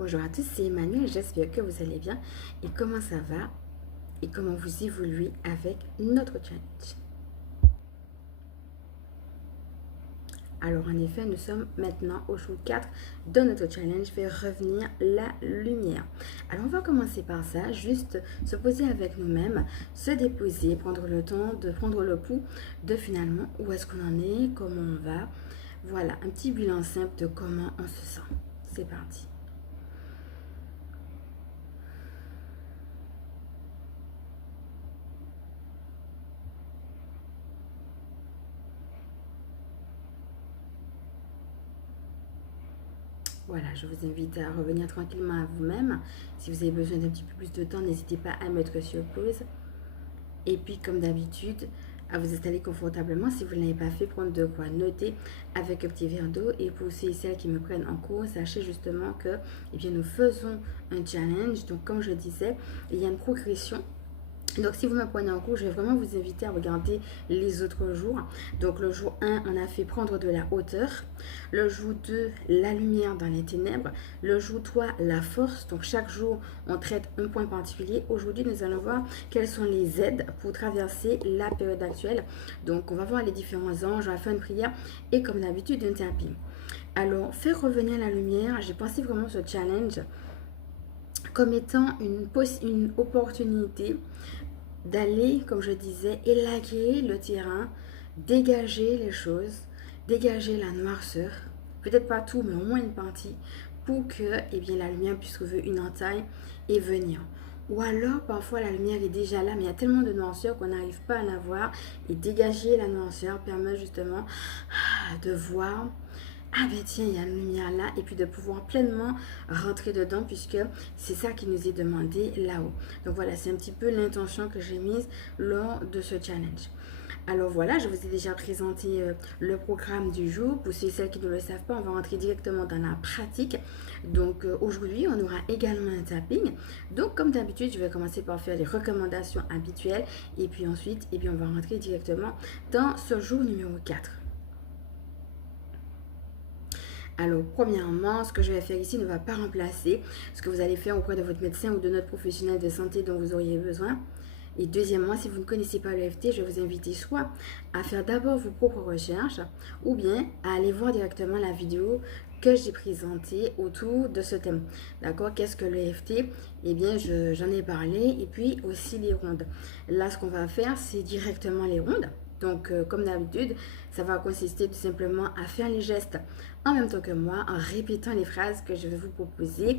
Bonjour à tous, c'est Emmanuel, j'espère que vous allez bien et comment ça va et comment vous évoluez avec notre challenge. Alors en effet, nous sommes maintenant au jour 4 de notre challenge, faire revenir la lumière. Alors on va commencer par ça, juste se poser avec nous-mêmes, se déposer, prendre le temps de prendre le pouls de finalement où est-ce qu'on en est, comment on va. Voilà, un petit bilan simple de comment on se sent. C'est parti. Voilà, je vous invite à revenir tranquillement à vous-même. Si vous avez besoin d'un petit peu plus de temps, n'hésitez pas à mettre sur pause. Et puis, comme d'habitude, à vous installer confortablement. Si vous ne l'avez pas fait, prendre de quoi noter avec un petit verre d'eau. Et pour ceux et celles qui me prennent en cours, sachez justement que nous faisons un challenge. Donc, comme je disais, il y a une progression. Donc, si vous me prenez en cours, je vais vraiment vous inviter à regarder les autres jours. Donc, le jour 1, on a fait prendre de la hauteur. Le jour 2, la lumière dans les ténèbres. Le jour 3, la force. Donc, chaque jour, on traite un point particulier. Aujourd'hui, nous allons voir quelles sont les aides pour traverser la période actuelle. Donc, on va voir les différents anges, on va faire une prière et, comme d'habitude, un tapping. Alors, faire revenir la lumière, j'ai pensé vraiment ce challenge comme étant une opportunité d'aller, comme je disais, élaguer le terrain, dégager les choses, dégager la noirceur, peut-être pas tout, mais au moins une partie, pour que la lumière puisse trouver une entaille et venir. Ou alors, parfois, la lumière est déjà là, mais il y a tellement de noirceur qu'on n'arrive pas à la voir. Et dégager la noirceur permet justement de voir, ah ben tiens, il y a une lumière là, et puis de pouvoir pleinement rentrer dedans, puisque c'est ça qui nous est demandé là-haut. Donc voilà, c'est un petit peu l'intention que j'ai mise lors de ce challenge. Alors voilà, je vous ai déjà présenté le programme du jour. Pour ceux et celles qui ne le savent pas, on va rentrer directement dans la pratique. Donc aujourd'hui, on aura également un tapping. Donc comme d'habitude, je vais commencer par faire les recommandations habituelles. Et puis ensuite, on va rentrer directement dans ce jour numéro 4. Alors, premièrement, ce que je vais faire ici ne va pas remplacer ce que vous allez faire auprès de votre médecin ou de notre professionnel de santé dont vous auriez besoin. Et deuxièmement, si vous ne connaissez pas l'EFT, je vais vous inviter soit à faire d'abord vos propres recherches ou bien à aller voir directement la vidéo que j'ai présentée autour de ce thème. D'accord? Qu'est-ce que l'EFT? Eh bien, j'en ai parlé. Et puis aussi les rondes. Là, ce qu'on va faire, c'est directement les rondes. Donc, comme d'habitude, ça va consister tout simplement à faire les gestes en même temps que moi, en répétant les phrases que je vais vous proposer.